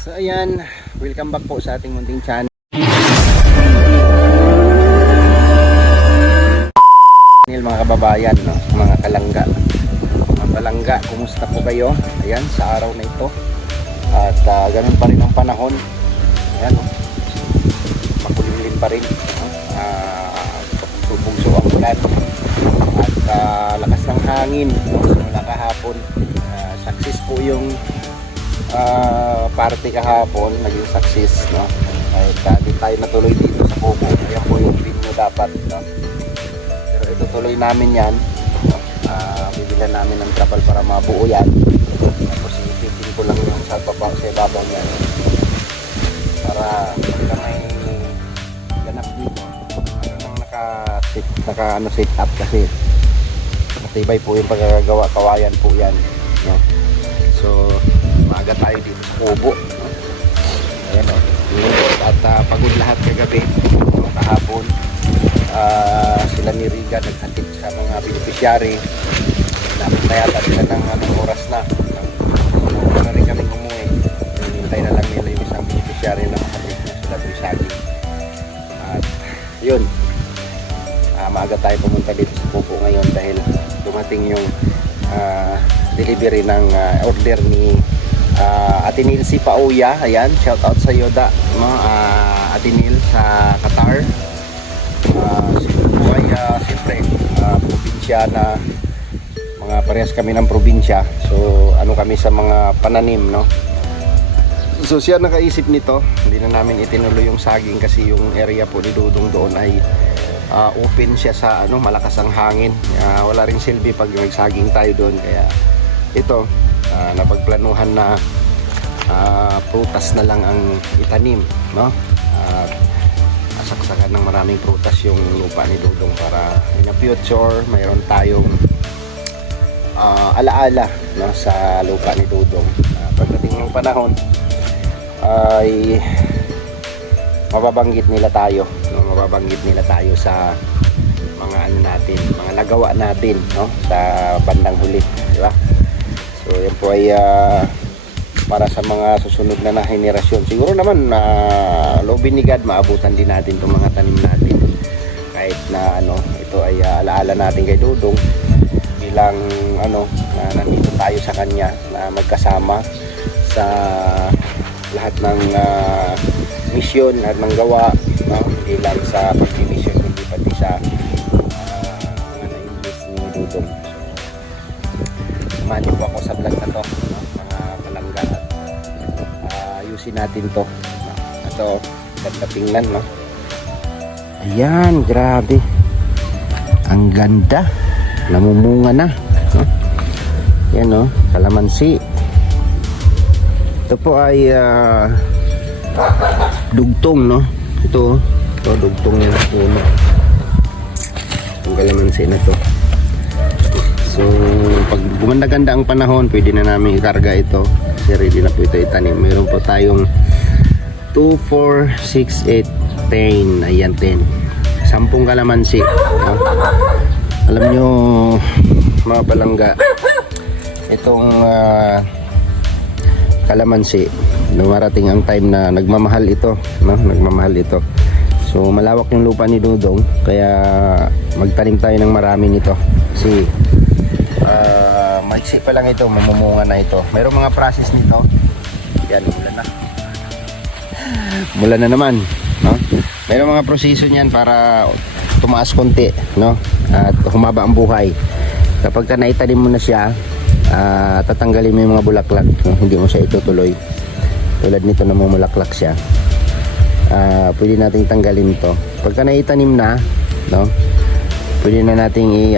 So ayan, welcome back po sa ating munting channel. Mga kababayan, no? Mga kalangga. Mga palangga, kumusta po kayo? Ayan, sa araw na ito. At ganun pa rin ang panahon. Ayan, no? Makulimlim pa rin. Bugso ang ulan. At lakas ng hangin, no? Simula kahapon. Success po yung party kahapon, naging success, no? Kahit di tayo natuloy dito sa Kubo, ayan po yung video dapat, no? Pero itutuloy namin yan, no? Bibilan namin ng trapal para mabuo yan, tapos ipitin ko lang yung sa ibabaw yan para may ganap dito. Ano nang naka set up kasi matibay po yung pagkagawa, kawayan po yan, no? So maaga tayo dito sa Kubo, no? Ayan, no? At pagod lahat kagabi, kahapon. Sila ni Riga naghatid sa mga beneficiary. Dapat na yata sila ng oras na. Huwag na rin kami umuwi. Hintay na lang nila yung isang beneficiary na mahatid na sila Bisagi. At yun, maaga tayo pumunta dito sa Kubo ngayon dahil dumating yung delivery ng order ni Atinil si Pauya. Ayan, shout out sa Yoda, no? Atinil sa Qatar. Siyempre probinsya na mga parehas kami ng probinsya. So ano kami sa mga pananim, no? So siya nakaisip nito. Hindi na namin itinuloy yung saging kasi yung area po ni Dudong doon ay open siya sa malakas ang hangin. Wala ring silbi pag nagsaging tayo doon, kaya ito napagplanuhan na prutas na lang ang itanim, no? Saksakan ng maraming prutas yung lupa ni Dudong para in the future mayroon tayong alaala, no, sa lupa ni Dudong. Pagdating ng panahon ay mababanggit nila tayo, no? Mababanggit nila tayo sa mga natin, mga nagawa natin, no, sa bandang huli, di ba? So yan po ay para sa mga susunod na henerasyon. Siguro naman loobin ni God, maabutan din natin itong mga tanim natin. Kahit na ito ay alaala natin kay Dudong bilang nandito tayo sa kanya na magkasama sa lahat ng misyon at ng gawa, no? Hindi lang sa pag-mission, hindi pati sa mga na-invest ni Dudong. Sumali po ako sa vlog na to, no? Mga palangga, at ayusin natin to, no? Ito, ganda tingnan, no? Ayan, grabe, ang ganda, namumunga na, no? Yan, no? Kalamansi. Ito po ay dugtong, no? Ito dugtong yung puno. Itong kalamansi na to. So pag gumanda-ganda ang panahon, pwede na namin ikarga ito kasi ready na po ito itanim. Meron po tayong 2, 4, 6, 8, 10. Ayan, 10. 10 kalamansi, no? Alam nyo mga palangga, itong kalamansi, dumarating ang time na nagmamahal ito, no? Nagmamahal ito. So malawak yung lupa ni Dudong, kaya magtanim tayo ng marami nito kasi maiksi pa lang ito, mamumunga na ito. Mayroong mga process nito. Yan, mula na naman, no? Mayroong mga proseso niyan para tumaas konti, no? At humaba ang buhay. Kapag ka naitanim mo na siya, tatanggalin mo yung mga bulaklak, no? Hindi mo siya itutuloy. Tulad nito na mamulaklak siya, pwede nating tanggalin to. Pagka naitanim na, no, pwede na nating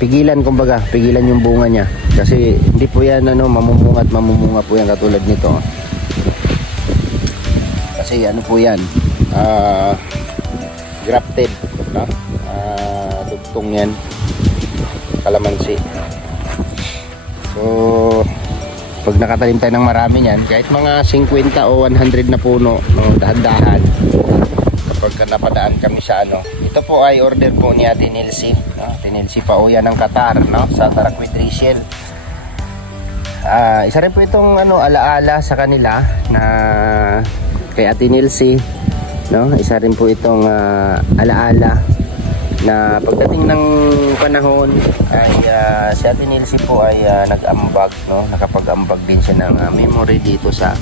pigilan, kumbaga pigilan yung bunga niya kasi hindi po yan mamumunga at mamumunga po yan katulad nito kasi po yan grafted, no? Dugtong yan, kalamansi. So pag nakatanim tayo ng marami niyan, kahit mga 50 o 100 na puno, no, dahan-dahan kapag napadaan kami sa ito po ay order po ni Atinil si, no? Atinil si Pauya ng Qatar, no? Sa Tarakwit Rachel. Isa rin po itong alaala sa kanila na kay Ate Nilsy, no? Isa rin po itong alaala na pagdating ng panahon ay si Ate Nilsy po ay nag-ambag, no? Nakapag-ambag din siya ng memory dito sa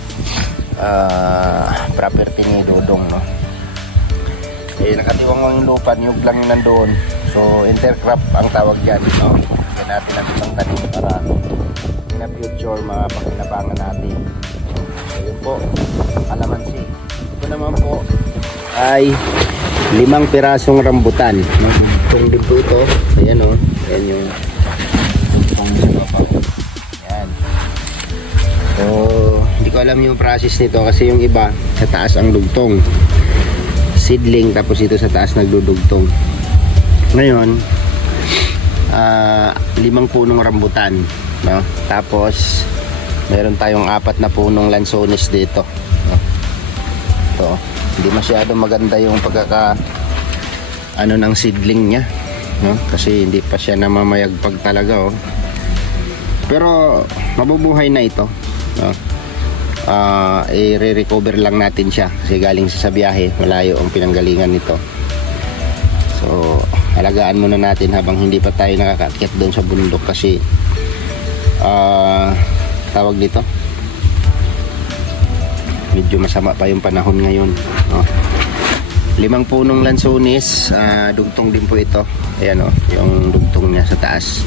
property ni Dodong, no? Nakatiwang yung lupa, niyog lang yung nandoon. So intercrop ang tawag dyan, no? Kaya natin ang isang tanim para in a future mapakinabangan natin. So yun po, kalamansi. Ito naman po ay 5 pirasong rambutan, no? Itong din po ito, ayan o, ayan yung ayan. So hindi ko alam yung process nito kasi yung iba sa taas ang dugtong seedling, tapos ito sa taas nagdudugtong. Ngayon 5 punong rambutan, no? Tapos meron tayong 4 na punong lansones dito, no? Ito, hindi masyado maganda yung pagkaka ng seedling niya, no? Kasi hindi pa siya namamayagpag talaga, oh. Pero mabubuhay na ito, no? I-recover lang natin siya kasi galing sa biyahe, malayo ang pinanggalingan nito. So alagaan muna natin habang hindi pa tayo nakakaakyat doon sa bundok kasi tawag dito, medyo masama pa yung panahon ngayon, no? 5 punong lansones, dugtong din po ito. Ayan, oh, yung dugtong niya sa taas.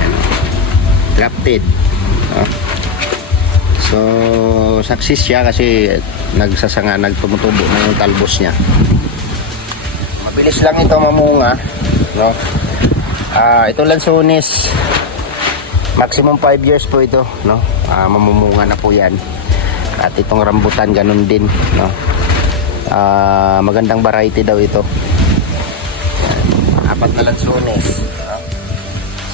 Ayan, oh. Grafted, no? So success siya kasi nagtumutubo na yung talbos niya. Mabilis lang ito mamunga, no? Ito lansones, maximum 5 years po ito, no? Mamumunga na po yan. At itong rambutan ganun din, no? Magandang variety daw ito. 4 na lansones, no?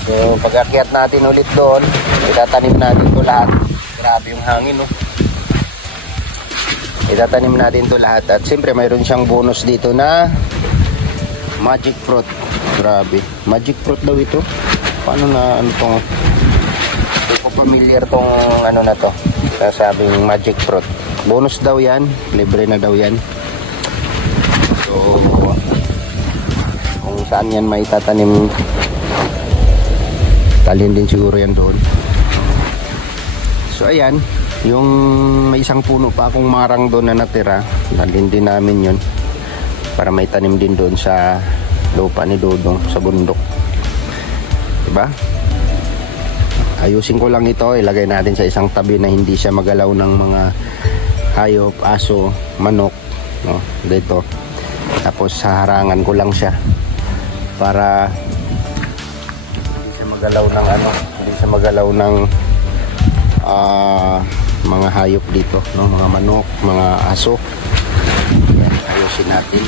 So pag-akyat natin ulit doon, itatanim natin ito lahat. Grabe yung hangin, no? Itatanim natin ito lahat. At siyempre mayroon siyang bonus dito na magic fruit. Grabe, magic fruit daw ito. Paano na tong, hindi ko familiar tong na to, nasabing magic fruit. Bonus daw yan, libre na daw yan. So kung saan yan may tatanim, talhin din siguro yan doon. So ayan, yung may 1 puno pa akong marang doon na natira, dalhin din namin yun para may tanim din doon sa lupa ni Dodong sa bundok, diba? Ayusin ko lang ito, ilagay natin sa isang tabi na hindi siya magalaw ng mga hayop, aso, manok, no? Dito. Tapos harangan ko lang siya para hindi siya magalaw ng hindi siya magalaw ng mga hayop dito, no? Mga manok, mga aso. Yan, ayusin natin.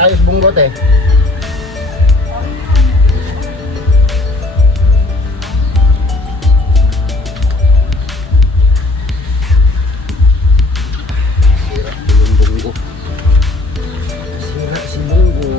paayos bungot eh. Sira yung bungo. Sira si bungo.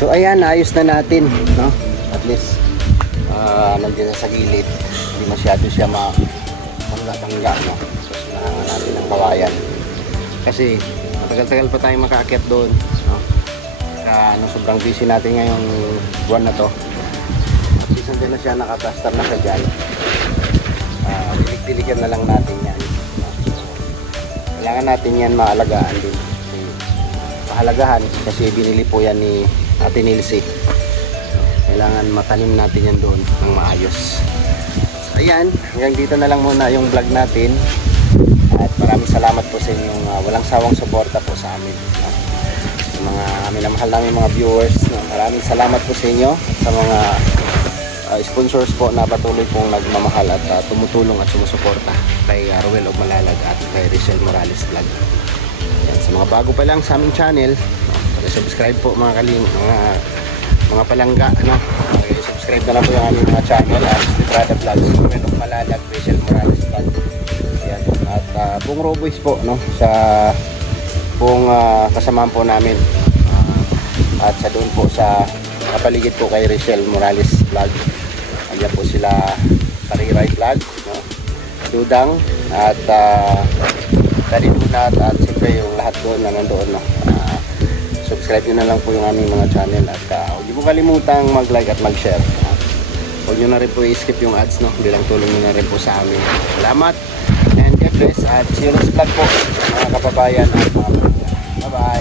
So ayan, ayos na natin, no? At least nandiyan sa gilid, hindi masyado siya mangga-tangga, no? So sinahangan natin ang kawayan kasi matagal-tagal pa tayo makaakyat doon, no? Sobrang busy natin ngayong buwan na to. At least nandiyan na siya, nakaplaster na siya dyan. Dilig-diligan na lang natin yan, no? Kailangan natin yan maalagaan din, pahalagahan kasi binili po yan ni Ate Nilsi. Kailangan matanim natin yan doon ng maayos. So ayan, hanggang dito na lang muna yung vlog natin. At maraming salamat po sa inyong walang sawang suporta po sa amin, no? Sa mga minamahal namin mga viewers, no? Maraming salamat po sa inyo at sa mga sponsors po na patuloy pong nagmamahal at tumutulong at sumusuporta kay Ruel of Malalag at kay Rizal Morales Vlog. Ayan, sa mga bago pa lang sa aming channel, subscribe po mga mga palangga, ano? Subscribe na lang po yung aming mga channel at Librada Vlogs, Ruel of Malalag, Rizal Morales Vlog. Ayan, at buong Roboys po, no? Sa buong kasamaan po namin, at sa doon po sa kapaligid po kay Rizal Morales Vlog. Ayan po sila Tariray Vlog, no? Dudang at Daddy Donut at siyempre yung lahat doon na nandoon. No? Subscribe nyo na lang po yung aming mga channel at huwag nyo po kalimutang mag-like at mag-share. Huwag nyo na rin po i-skip yung ads, no? Bilang tulong nyo na rin po sa amin. Salamat and God bless at see you next vlog po mga kababayan at mga pamilya. Bye bye!